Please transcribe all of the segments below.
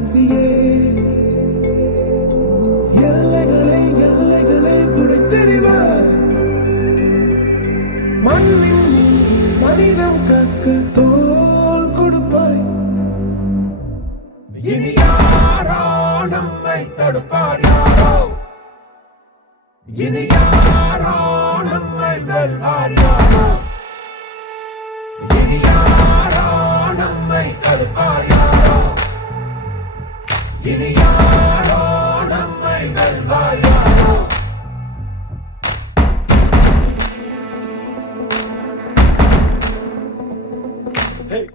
கல்வியே எல்லைகளை எல்லைகளை புடைத்தெறிவார் மண்ணில் மனிதம் கற்க தோல் கொடுப்பாய் இனி யாரோ நம்மை தடுப்பார் யாரோ இனி யாரோ நம்மை வெல்வார் யாரோ இனி யாரோ நம்மை தடுப்பார் யாரோ இனி யாரோ நம்மை வெல்வார் யாரோ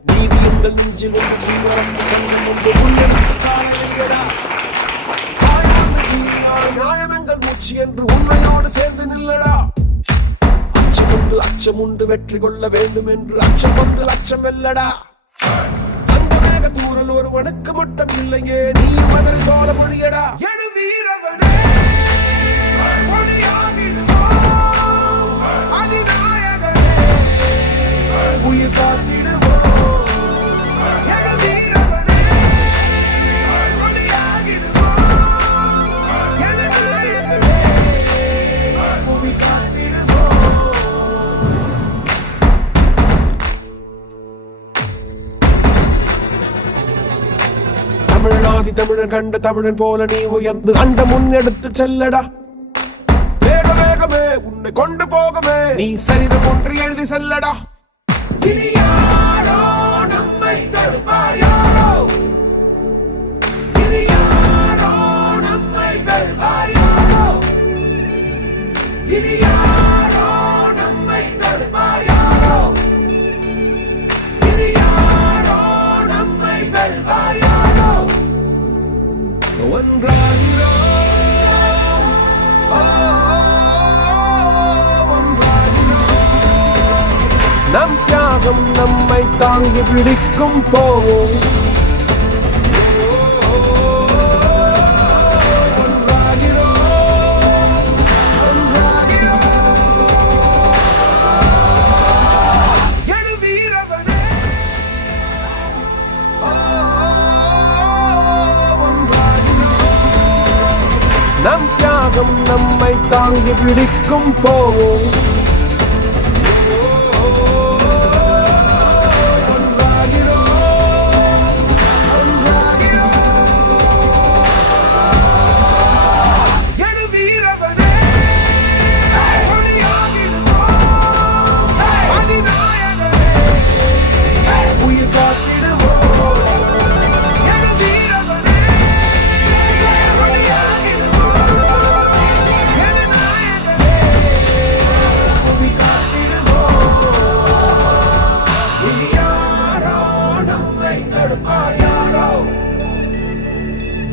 நீதி எங்கள் நெஞ்சில் ஒன்று தீவிரம் கண்ணம் ஒன்று முன்னெடுத்து காணவில்லையடா நியாயம் எங்கள் மூச்சு என்று உண்மையோடு சேர்ந்து நில்லடா அச்சம் உண்டு வெற்றி கொள்ள வேண்டும் என்று அச்சம் கொண்டு லட்சம் வெல்லடா அந்த மேக தூரல் ஒருவனுக்கு மட்டும் இல்லையே நீயும் அதில் தோல மொழியடா எடு வீரவனே அதிநாயகனே உயிர் காத்திடுவோம் தமிழனாதி தமிழன் கண்ட தமிழன் போல நீ உயர்ந்து அண்ட முன்னெடுத்து செல்லடா வேக வேகமே உன்னை கொண்டு போகவே நீ சரிதம் ஒன்று எழுதி செல்லடா இனி யாரோ நம்மை தடுப்பார் யாரோ இனி யாரோ நம்மை வெல்வார் யாரோ இனி யாரோ நம்மை தடுப்பார் யாரோ இனி யாரோ நம்மை வெல்வார் யாரோ ஒன்றாகிறோம் நம் தியாகம் நம்மை தாங்கி பிடிக்கும் போவோம் நம் தியாகம் நம்மை தாங்கி பிடிக்கும் போவோம்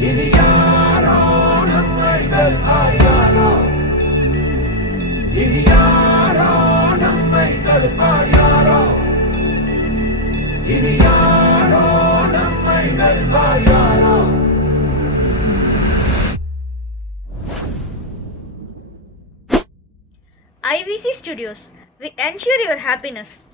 இனி யாரோ நம்மை வெல்வார் யாரோ இனி யாரோ நம்மை தடுப்பார் யாரோ இனி யாரோ நம்மை வெல்வார் யாரோ IVC Studios. We ensure your happiness.